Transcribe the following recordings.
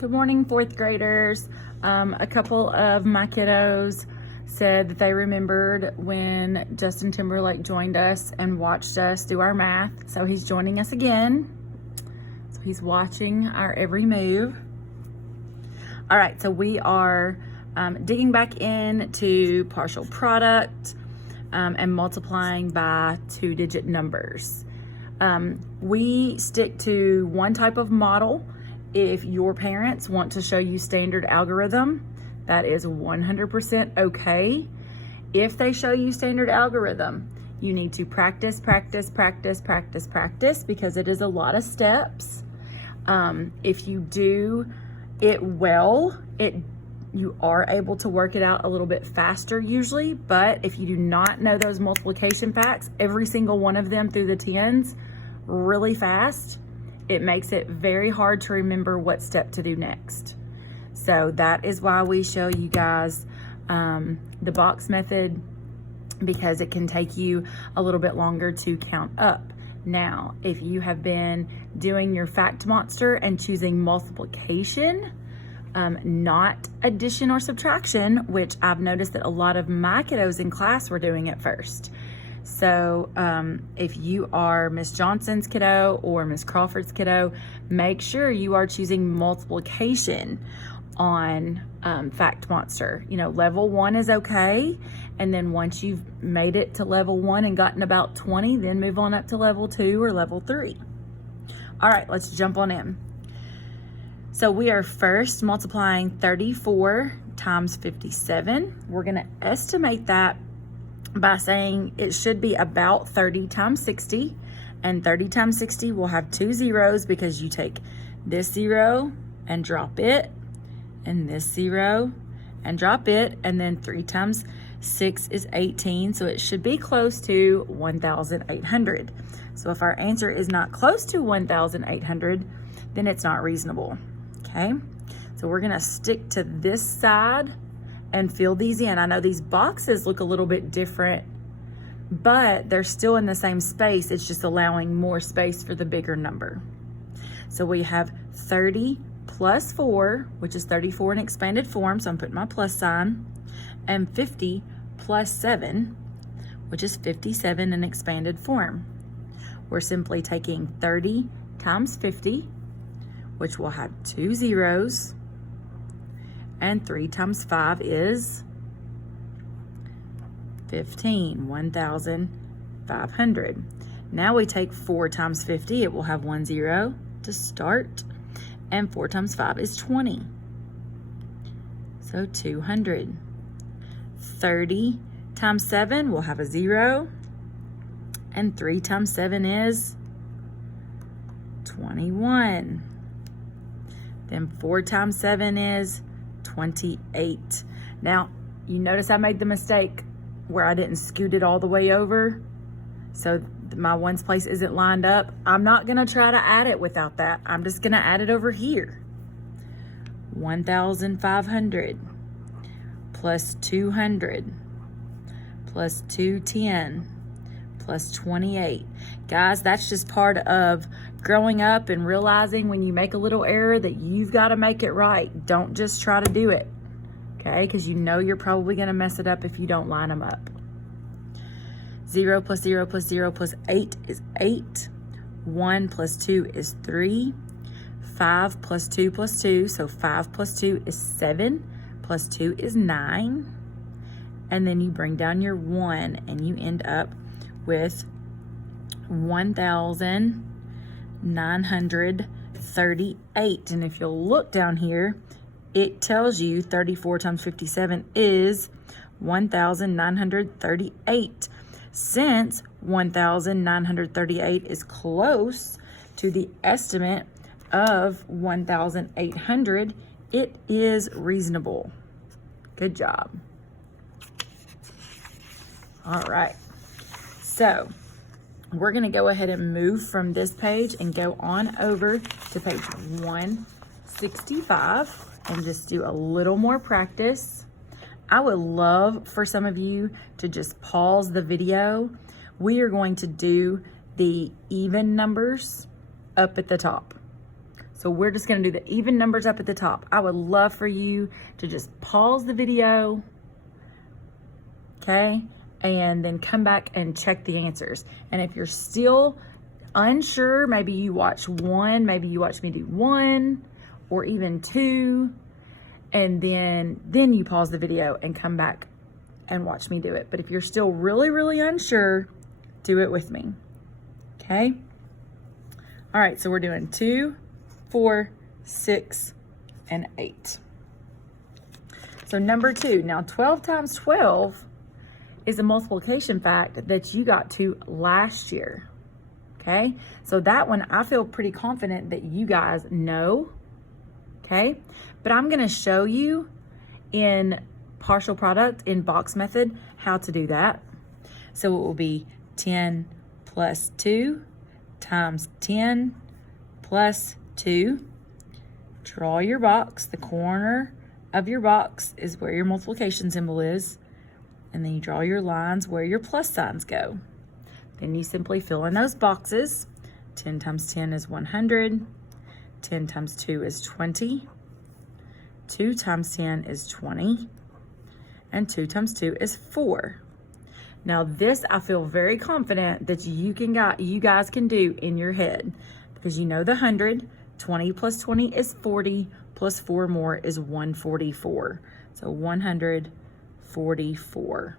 Good morning, fourth graders. A couple of my kiddos said that they remembered when Justin Timberlake joined us and watched us do our math. So he's joining us again. So he's watching our every move. All right, so we are digging back into partial product and multiplying by two-digit numbers. We stick to one type of model. If your parents want to show you standard algorithm, that is 100% okay. If they show you standard algorithm, you need to practice because it is a lot of steps. If you do it well, you are able to work it out a little bit faster usually, but if you do not know those multiplication facts, every single one of them through the tens really fast, it makes it very hard to remember what step to do next. So that is why we show you guys the box method, because it can take you a little bit longer to count up. Now, if you have been doing your fact monster and choosing multiplication, not addition or subtraction, which I've noticed that a lot of my kiddos in class were doing it first. So if you are Miss Johnson's kiddo or Miss Crawford's kiddo, make sure you are choosing multiplication on Fact Monster. You know, level 1 is okay. And then once you've made it to level 1 and gotten about 20, then move on up to level 2 or level 3. All right, let's jump on in. So we are first multiplying 34 times 57. We're going to estimate that by saying it should be about 30 times 60, and 30 times 60 will have two zeros because you take this zero and drop it, and this zero and drop it, and then 3 times 6 is 18, so it should be close to 1,800. So if our answer is not close to 1,800, then it's not reasonable, okay? So we're gonna stick to this side and fill these in. I know these boxes look a little bit different, but they're still in the same space. It's just allowing more space for the bigger number. So we have 30 plus 4, which is 34 in expanded form, so I'm putting my plus sign, and 50 plus 7, which is 57 in expanded form. We're simply taking 30 times 50, which will have two zeros, and 3 times 5 is 15, 1,500. Now we take 4 times 50, it will have 1 zero to start, and 4 times 5 is 20, so 200. 30 times 7 will have a 0, and 3 times 7 is 21. Then 4 times 7 is 28. Now, you notice I made the mistake where I didn't scoot it all the way over, so my ones place isn't lined up. I'm not gonna try to add it without that. I'm just gonna add it over here. 1,500 plus 200 plus 210 plus 28. Guys, that's just part of growing up and realizing when you make a little error that you've got to make it right. Don't just try to do it, okay? Because you know you're probably going to mess it up if you don't line them up. 0 plus 0 plus 0 plus 8 is 8. 1 plus 2 is 3. 5 plus 2 plus 2, so 5 plus 2 is 7. Plus 2 is 9. And then you bring down your 1 and you end up with 1,938. And if you'll look down here, it tells you 34 times 57 is 1,938. Since 1,938 is close to the estimate of 1,800, it is reasonable. Good job. All right. So we're going to go ahead and move from this page and go on over to page 165 and just do a little more practice. I would love for some of you to just pause the video. We are going to do the even numbers up at the top. So we're just gonna do the even numbers up at the top. I would love for you to just pause the video, okay? And then come back and check the answers. And if you're still unsure, maybe you watch one, maybe you watch me do one, or even two, and then you pause the video and come back and watch me do it. But if you're still really unsure, do it with me, okay? All right, so we're doing 2, 4, 6, and 8. So number 2, now 12 times 12 is a multiplication fact that you got to last year, okay? So that one, I feel pretty confident that you guys know, okay? But I'm gonna show you in partial product in box method how to do that. So it will be 10 plus 2 times 10 plus 2. Draw your box. The corner of your box is where your multiplication symbol is. And then you draw your lines where your plus signs go. Then you simply fill in those boxes. 10 times 10 is 100. 10 times 2 is 20. 2 times 10 is 20. And 2 times 2 is 4. Now this, I feel very confident that you guys can do in your head, because you know the 100, 20 plus 20 is 40, plus 4 more is 144. So 144.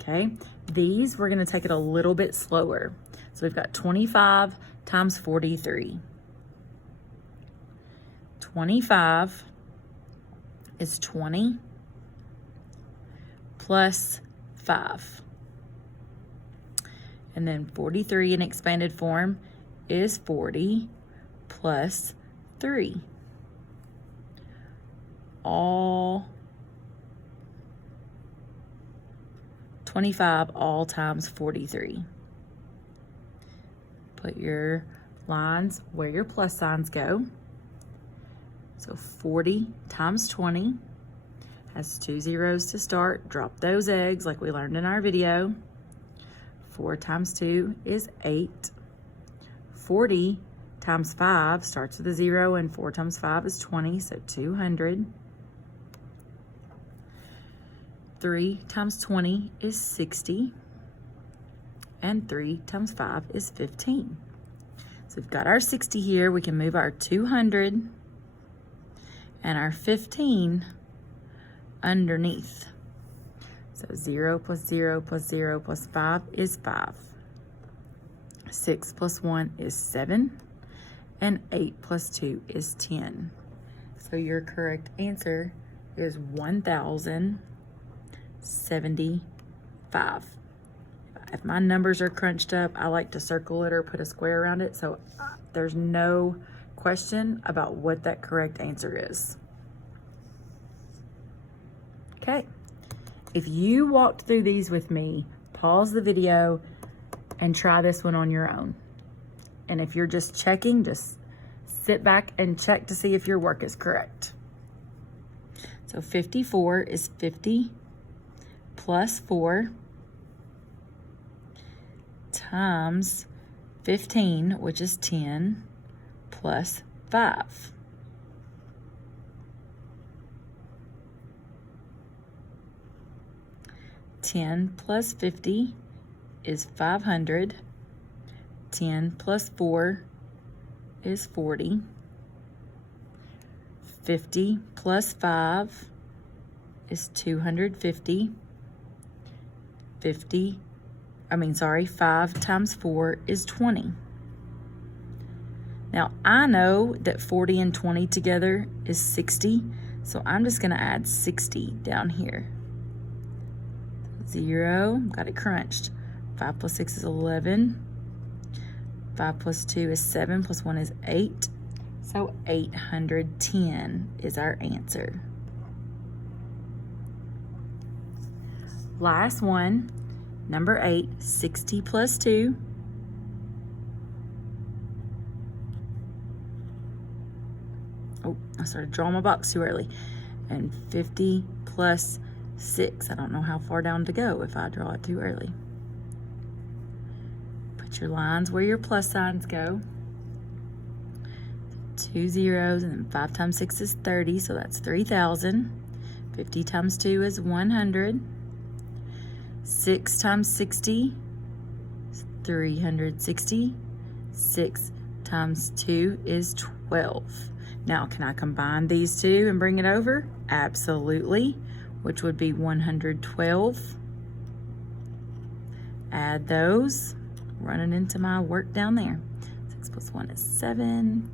Okay, these we're gonna take it a little bit slower. So we've got 25 times 43. 25 is 20 plus 5. And then 43 in expanded form is 40 plus 3. All 25 all times 43. Put your lines where your plus signs go. So 40 times 20 has 2 zeros to start. Drop those eggs like we learned in our video. 4 times 2 is 8. 40 times 5 starts with a 0, and 4 times 5 is 20, so 200. 3 times 20 is 60. And 3 times 5 is 15. So we've got our 60 here. We can move our 200 and our 15 underneath. So 0 plus 0 plus 0 plus 5 is 5. 6 plus 1 is 7. And 8 plus 2 is 10. So your correct answer is 1,075. If my numbers are crunched up, I like to circle it or put a square around it, so there's no question about what that correct answer is. Okay, if you walked through these with me, pause the video and try this one on your own. And if you're just checking, just sit back and check to see if your work is correct. So 54 is 50 plus 4 times 15, which is 10, plus 5. $10 plus 50 is 500. 10 plus 4 is 40. 50 plus 5 is 250. 5 times 4 is 20. Now, I know that 40 and 20 together is 60, so I'm just going to add 60 down here. 0, got it crunched. 5 plus 6 is 11. 5 plus 2 is 7, plus 1 is 8. So 810 is our answer. Last one, number 8, 60 plus 2. Oh, I started drawing my box too early. And 50 plus 6. I don't know how far down to go if I draw it too early. Put Put your lines where your plus signs go. 2 zeros, and then 5 times 6 is 30, so that's 3,000. 50 times 2 is 100. 6 times 60 is 360. 6 times 2 is 12. Now, can I combine these two and bring it over? Absolutely, which would be 112. Add those, running into my work down there. 6 plus 1 is 7.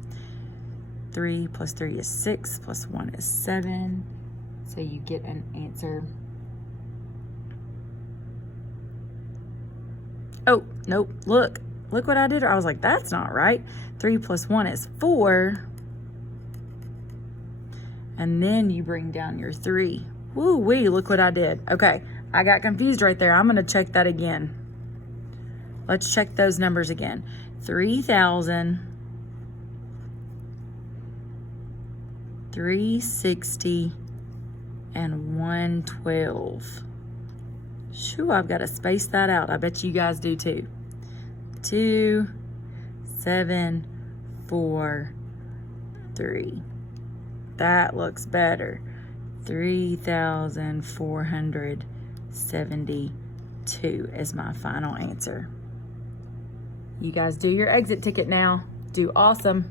3 plus 3 is 6, plus 1 is 7. So you get an answer. Oh, nope, look what I did. I was like, that's not right. 3 plus 1 is 4. And then you bring down your 3. Woo-wee, look what I did. Okay, I got confused right there. I'm gonna check that again. Let's check those numbers again. 3,000, 360, and 112. Shoo, I've got to space that out. I bet you guys do too. 2, 7, 4, 3. That looks better. 3,472 is my final answer. You guys do your exit ticket now. Do awesome.